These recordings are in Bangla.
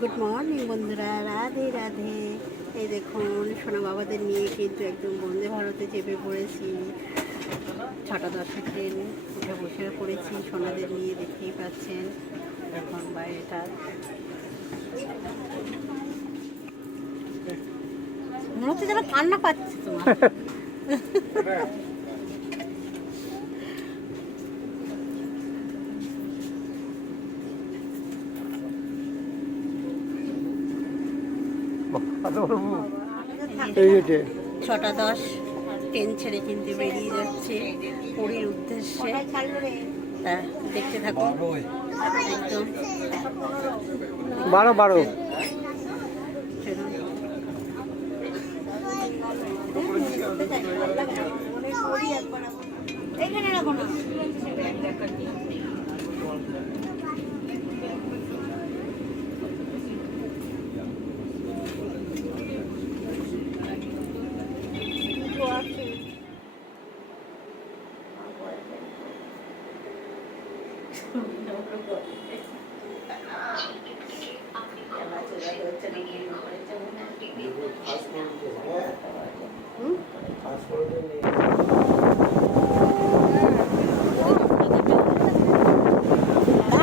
গুড মর্নিং বন্ধুরা, রাধে রাধে। এই দেখুন সোনা বাবাদের নিয়ে কিন্তু একদম বন্দে ভারতে চেপে পড়েছি। 6:10 ট্রেন উঠে বসে পড়েছি সোনাদের নিয়ে, দেখতেই পাচ্ছেন এখন বাইরেটা। মনে হচ্ছে যেন কান্না পাচ্ছে তোমার। এই যে 6:10 ট্রেন ছেড়ে কিন্তু বেরিয়ে যাচ্ছে পুরীর উদ্দেশ্যে। তা দেখতে থাকুন একদম। 12 এইখানে রাখো না।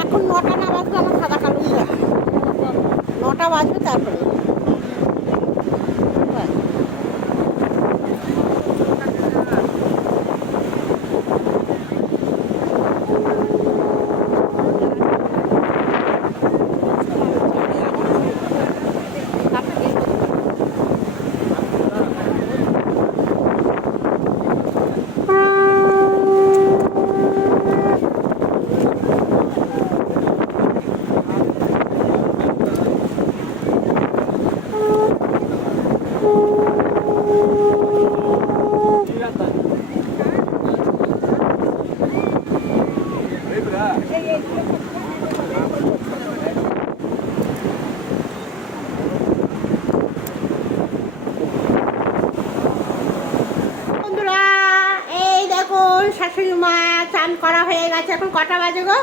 এখন 9টা না বাজবে, আমার সাদা কালো 9টা বাজবে তারপরে। বন্ধুরা এই দেখুন শাশুড়ি মা চান করা হয়ে গেছে। এখন কটা বাজে গো?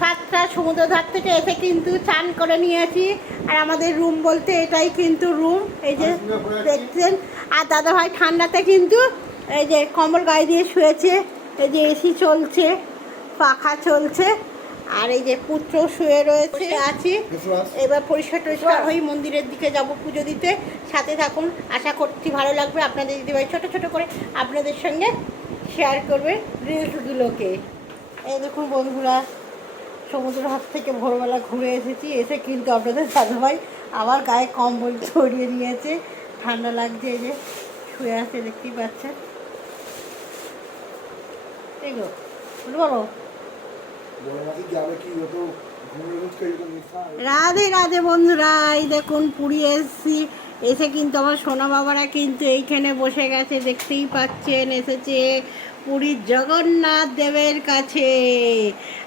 7টা। সমুদ্র ধার থেকে এসে কিন্তু চান করে নিয়েছি। আর আমাদের রুম বলতে এটাই কিন্তু রুম, এই যে দেখছেন। আর দাদাভাই ঠান্ডাতে কিন্তু এই যে কম্বল গায়ে দিয়ে শুয়েছে, এই যে এসি চলছে, পাখা চলছে। আর এই যে পুত্র শুয়ে রয়েছে আছি। এবার পরিষ্কার টরিষ্কার হয়ে মন্দিরের দিকে যাব পুজো দিতে। সাথে থাকুন, আশা করছি ভালো লাগবে। আপনাদের দিদিভাই ছোট ছোট করে আপনাদের সঙ্গে শেয়ার করবে রিলসগুলোকে। এই দেখুন বন্ধুরা, সমুদ্র হাত থেকে ভোরবেলা ঘুরে এসেছি। এসে কিন্তু আপনাদের দাদাভাই আবার গায়ে কম্বল ছড়িয়ে নিয়েছে, ঠান্ডা লাগছে। এই যে শুয়ে আছে, দেখতেই পাচ্ছেন। এগুলো বলো। রাধে রাধে বন্ধুরা, এই দেখুন পুরী এসেছি। এসে কিন্তু আমার সোনা বাবারা কিন্তু এইখানে বসে গেছে, দেখতেই পাচ্ছেন। এসেছে পুরীর জগন্নাথ দেবের কাছে।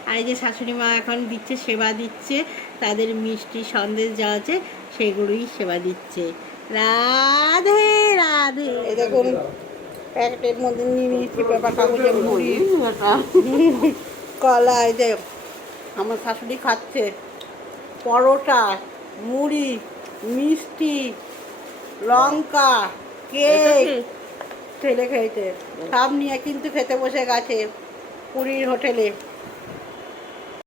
আর এই যে শাশুড়ি মা এখন দিচ্ছে, সেবা দিচ্ছে। তাদের মিষ্টি সন্দেশ যা আছে সেগুলোই সেবা দিচ্ছে। রাধে রাধে। এই দেখুন প্যাকেটের মধ্যে নিয়ে নিয়েছি পেপার কাগজের মুড়ি, কলা। এই যে আমার শাশুড়ি খাচ্ছে পরোটা, মুড়ি, মিষ্টি, লঙ্কা, কেক। ছেলে খেয়েছে, সব নিয়ে কিন্তু খেতে বসে গেছে পুরীর হোটেলে।